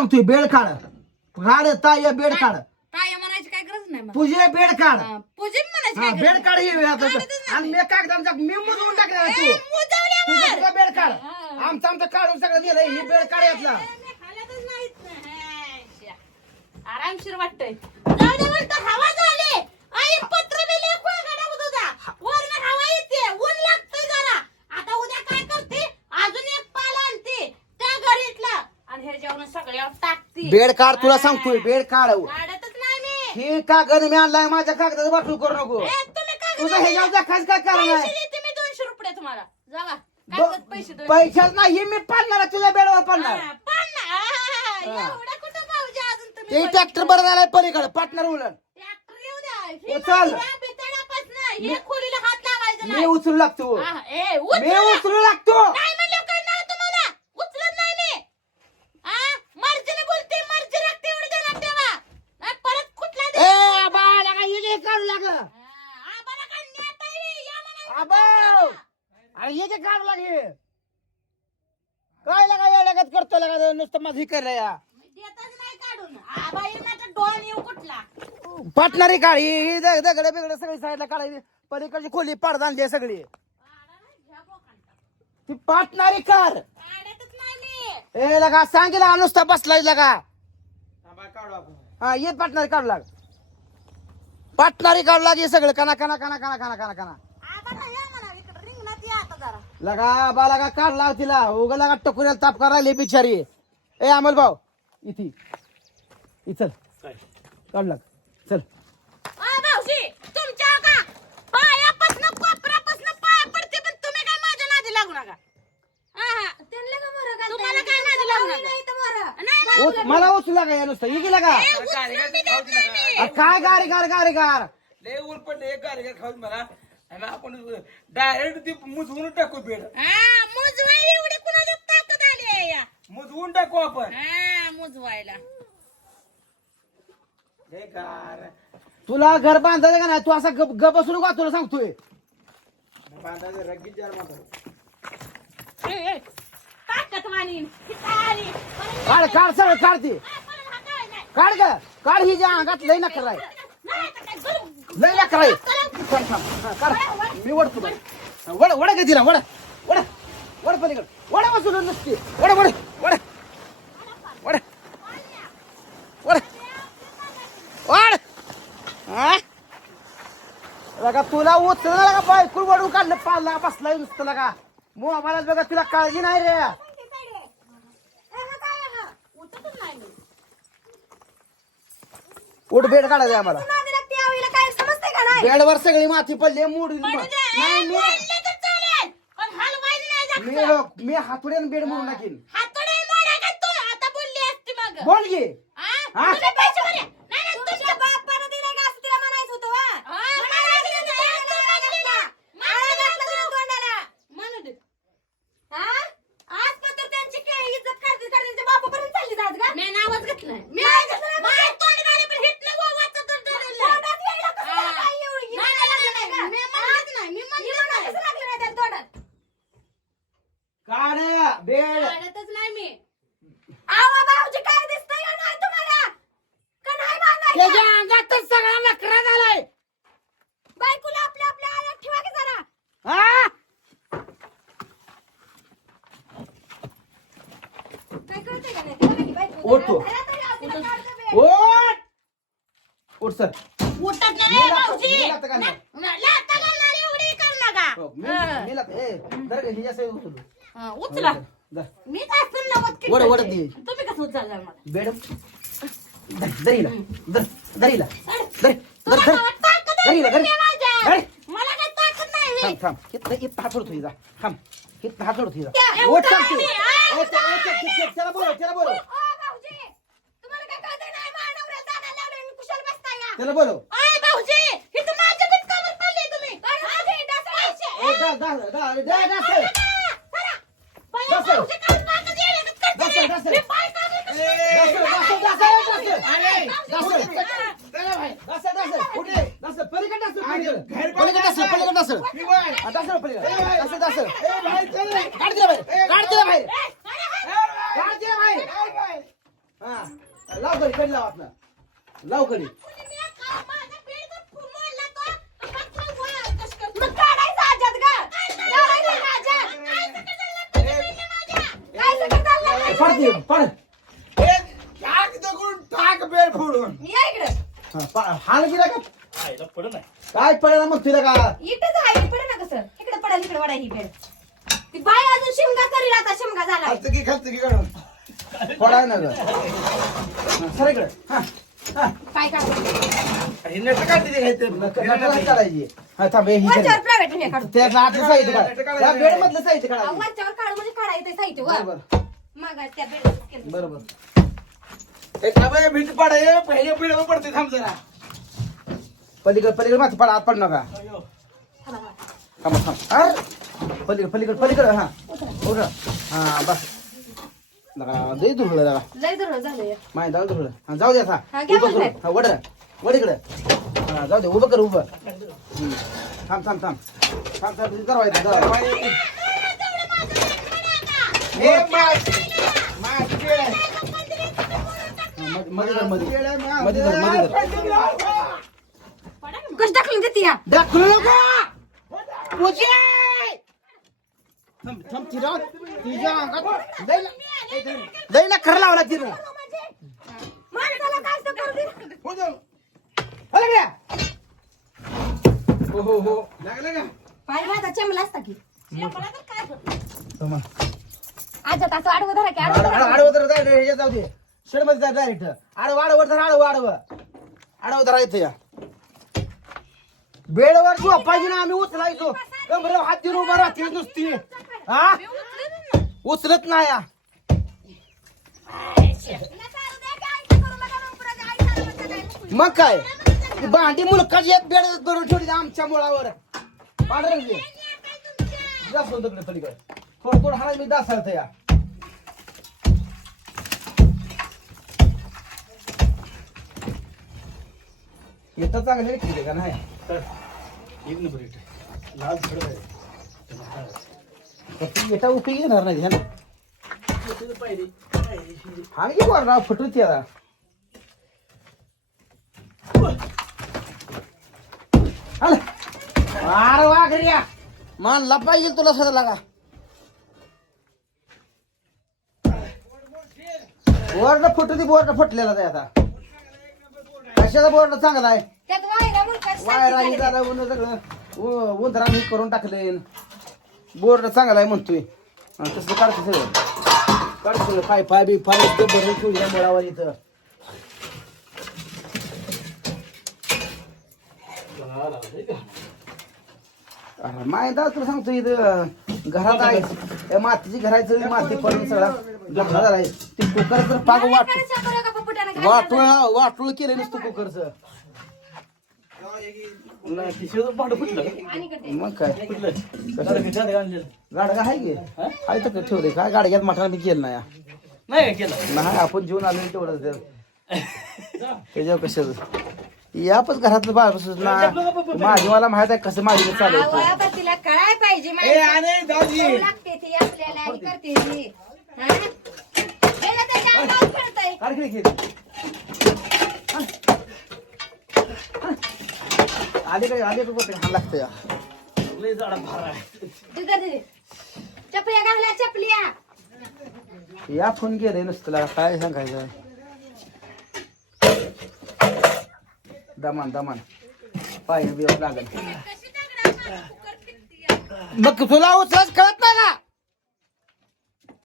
सांगतोय बेड काढ काढ ताय बेड काढ काय म्हणायची काय गरज नाही मग. तुझे बेड काढ हा, पूजेन म्हणायची हा काय बेड गरज काढ हे आता. काढतच आणि मी कागदांचा मी मुजवून टाकला नाही. तू ए, मुजवल्यावर. तुझं तुझं बेड काढ हा. आमचं आमचं काढून सगळं दिलंय ही बेड काढ यातला ए, मी खाल्ल्यातच नाहीत ना. हे, श्या. आरामशीर वाटतंय जाऊ दे म्हणतो हवा झाली आई पत्र लिहिले कोळगाडा तुझा वरनं हवा येते ऊन लागतंय जरा आता उद्या काय करते अजून एक पाल आणते त्या घरीतला आणि हे जेवण सगळ्यावर टाकते बेड काढ तुला सांगतोय बेड काढ. काढतच नाही मी. हे कागद मी आणलाय माझ्या कागदाचं वाटू करू नको. ए, तुझं हे जाऊ खास काय कारण पैसे आहे देते मी दोनशे रुपये तुम्हाला. जावा. कागद पैसे. पैशाच नाही मी पाडणार तुझ्या बेडवर पाडणार. हा, पण ना, हा, हा. एवढं कुठं भाऊजी अजून तुम्ही ते? ट्रॅक्टर बरं झालाय पलीकडे पाटणार उलट. ट्रॅक्टर येऊ द्या. ही ओ, चल. माझ्या बिचाऱ्यापासनं हे खोलीला हात लावायचा मी नाही. उचलू लागतो. हा, ए, उचलू मी ना. उचलू लागतो. नाही म्हणल्यावर कळणार तुम्हाला. उचलत नाही मी. हा, मर्जीने बोलते, मर्जी राखते, एवढं ध्यानात ठेवा. नाही, परत कुठला ए दिवस- आबा लागा ये जे काढू लाग हा, आम्हाला काय नेता येईल, या म्हणायचं. आबा अरे ये जे काढू लागे काय लागा या लागत करतो लागा नुसतं माझी करलं या देतच नाही काढून. आबा येईल ना तर डोळा येऊ कुठला? पाटणारी काढ ही ही दग- दगड बिगड सगळी साईडला काढायची. पलीकडची खोली पाडत आणली आहे सगळी. ती पाटणारी कार. काढतच नाही मी. ए लगा सांगितलं नुसता बसलाय लगा. हा ये पाटणारी काढू लाग. पाटणारी काढू लाग हे सगळं. कना कना कना कना कना कना कना या म्हणा, इकडं रिंगणात या आता जरा. लगा बा लगा काढ लाव तिला. उगा लगा टकुऱ्याला ताप करायला बिचारी. ए अमल भाऊ इथे. इथं काढ लाग. चल. आ, भाऊजी, तुमच्या का पायापासनं, कोपऱ्यापासनं पाया पडते, पण तुम्ही काय माझ्या नादी लागू नका. तुम्हाला काय नादी लागू नका. नाही लागू उच- मला उचलू लागा या नुसतं. ये लागा. ए, उचलून बी देत नाही मी. अरे काय गारी गार गारी गार. लय उलपट एक गाडी खाऊन मला. आणि आपण डायरेक्ट ती मुजवून टाकू बेड. हा, मुजवायला एवढी कुणाच्यात ताकद आली आहे या. मुजवून टाकू आपण. हा, मुजवायला. गार. तुला घर बांधायचं का नाही? तू असा गप गप बसू नको तुला सांगतोय. बांधायचं जार ए, ए, ताकद. परत काढ काढ सगळं काढ ती. हा, परत हाताळी नाही. काढ ग. काढ ही ज्या अंगात लय नकर आहे. नाही, काय? लय नकर आहे. थांब, थांब. हा, काढ मी वडतो बरं. हा, वड वड घे तिला वड वड वड पलीकडे. वड बसून नसते. वड वड वड वड वड वड हा? लगा तुला उचल का बायकुल वडून काढलं? पाला बसलाय नुसतं लगा. मोबाईलात बघा तुला काळजी नाही रे. उठतच उठ बेड काढायचं आम्हाला. का नाही? बेडवर सगळी माती पडली मोड पडू द्या. नाही ए, मी बोलले तर चालेल. पण हलवायला नाही मी जायचं. लोक- मी हातोड्यानं बेड म्हणून टाकीन हातोडे मोडा का तू? आता बोलली असती मग. बोल घे हा? हा? तुला भरे. नाही, नाही, तुमच्या बापानं दिले का असं तिला म्हणायचं होतं, हा? म्हणायला लागली ना, ए, तू मागली ना. मागली ना. म्हणू दे. हा? आजपासून त्यांची के- इज्जत करते करते त्यांच्या बापापर्यंत चालली जात का? मी नावच घेतलं नाही. मी नाही घेतलं नाही. माझ्या तोंडी गाडी पण हिटलं गो, वाचत तर धरलं नाही. हा. नाही, नाही, नाही, नाही. मी म्हणलंच नाही. मी म्हणलंच नाही. काढ बेड काढतच नाही मी आवा भाऊजी काय दिसतंय का नाही तुम्हाला का नाही बांधायचं? त्याच्या अंगातच सगळा नकरा झालाय बायकोला आपल्या आपल्या आयात ठेवा की जरा हा काय कळतंय का नाही ठेवा की बायको उठ तू. घरात तरी औषधं काढतं बे. उठ उठ सर. उठत नाही. घालणार. ना- लाथा घालणार एवढी कर नका. हो, मी- मी लाथ- ए, ही असं उचलू. हा, उचला. धर. मी वर- वर दे. तुम्ही कसं मला. काय ताकद आहे. मला काय ताकद नाही. थांब थांब. हात हिचा थांब. इथं हात सोडतो हिचा ओट ओट, ओट, त्याला बोलव त्याला बोलव ओ भाऊजी तुम्हाला काय कळतंय नाही माझ्या नवऱ्याला जायला लावलंय मी कुशाल बसताय या त्याला बोलव आय भाऊजी इथं माझ्या बिटकावर पडले तुम्ही अरे भाऊजी डासाळायचे. ए, दा- दा- दा- दा- दा- दा- बाया बस. भाऊजी काय ताकद येण्यागत करते बस, रे? बस. मी पाय काढले का? दासं, दासं, दासं, दासं. दासं. दासं, दासं. कुठे? दासं, पलीकडे दासं, पलीकडे. पलीकडे दासं, पलीकडे दासं. हा, दासं, पलीकडे. दासं, दासं. काढ तिला बाहेर. काढ तिला बाहेर. काढ तिला बाहेर. हा. हा लाव कडी कडी लाव आपलं लाव कडी चाललंय? पड ती, पड ए, टाक दगडून टाक बेड फोडून. या इकडं. हा, पा- हाल गेला का? आईला पडत नाही. काय पडायला मग तुला का? इथंच आहे पड ना कसं. इकडे पडाल इकडे वडा ही बेड ती बाय अजून शिमगा करील आता शिमगा झाला. खालचं की खालचं की काढून. पडाय ना ग हा, सर इकडे. हा काय काय हे नेट काढते ते घ्यायचं. नका- नका नाही. काढायची. हा थांब हे ही वरच्यावर हे काढू त्या आतलं साहित्य काढ. त्या बेड मधलं साहित्य अहो, काढायचं वरच्यावर काढू म्हणजे काढायचं साहित्य वर. बरोबर त्या बरोबर ए, थांब, ए, भीती पाडाय पहिले पिढ्या पडते थांब जरा. पलीकडे पलीकडे माती पड आत पड नका. थांबा थांब. अरे पलीकडे पलीकडे पलीकडे हा. उघड हा बस. लगा दे धुरलं लगा लय जरूर झालं माय जाऊ धुरलं हा जाऊ दे आता. हा, घ्या उभं मग करू. हा वड वड इकडे. हा जाऊ दे उभं कर उभं. हम्म. थांब थांब थांब. थांब थांब ए, मा- माझी वेळ आहे. मध्ये धरमध्ये वेळ आहे, मा- मध्ये धरमध्ये धर कशी टाकून देते या? दाखवलं नको पूजे थांब थांब तिला तिच्या अंगात लय ना खरं लावला तिनं माणसाला काय तर करू दे हो जाऊ. हो हो हो. हो लागलं का? पाय माझा चमला असता की. थांबा. अच्छा तास आडवं धरा की आड- आडवं आड- धरा आडवं तर जाय जाऊ दे. शेडमध्ये जा डायरेक्ट आडव आडव धर आडव आडव. आडव धरा इथं या. बेडवर तू पाहिजे ना आम्ही उचलायचो. कमरेवर हात देऊन उभा राहते नुसती. हा? उचलत नाही या. मग काय? ती भांडी मुलकाची एक बेड भरून ठेवली आमच्या मुळावर. पांढरे घे जास्त पलीकडे. थोडं थोडं हाणाय मी या येतं चांगले केले का नाही? एक नंबर इथे. लाल थोडं आहे. फक्त येता उपयोग येणार नाही ह्याला. हा की वर फुटूच याला आलं. अरे वा घरी या. मानला पाहिजे तुला सदा लागा बोर्ड फुटू ती बोर्ड फुटलेला आहे आता. कशाचा बोर्ड चांगला आहे? त्यात वायरा मुलकाची वायर सारखी आणि झाली. झालं ऊन सगळं उ- उंदरा मी करून टाकले बोर्ड चांगला आहे म्हणतोय. तसं काढतो सगळं. काढतो सगळं. पाय पाय बी पाय भरून ठेवली मुळावर इथं. अरे माय दा तुला सांगतो इथं घरात आहे. मातीची घरायचं माती पडून सगळा. गमला झालाय ते कुकर तर पाक वाट वाटूळ वाटूळ केलं नुसतं कुकरचं. कडे. मग काय? गाडगा आहे की? आहे तर ठेवले काय गाडग्यात बी केलं नाही. नाही केलं. नाही आपण जेवण आलो तेवढंच द्या त्याच्यावर कशाच? यापच घरातलं बाळ माझी मला माहीत आहे कसं माझी चालू तिला कळाय पाहिजे ए माहिती. आणि दाजी चव लागते ती आपल्याला आणि करते ती. आले काय आले कुठे लागतं या लय भार आहे चपल्या घाला चपल्या या फोन गेले नुसतं लागा, काय सांगायचं दमान दमान. पाय लागल. मग तुला उचलच कळत नाही ना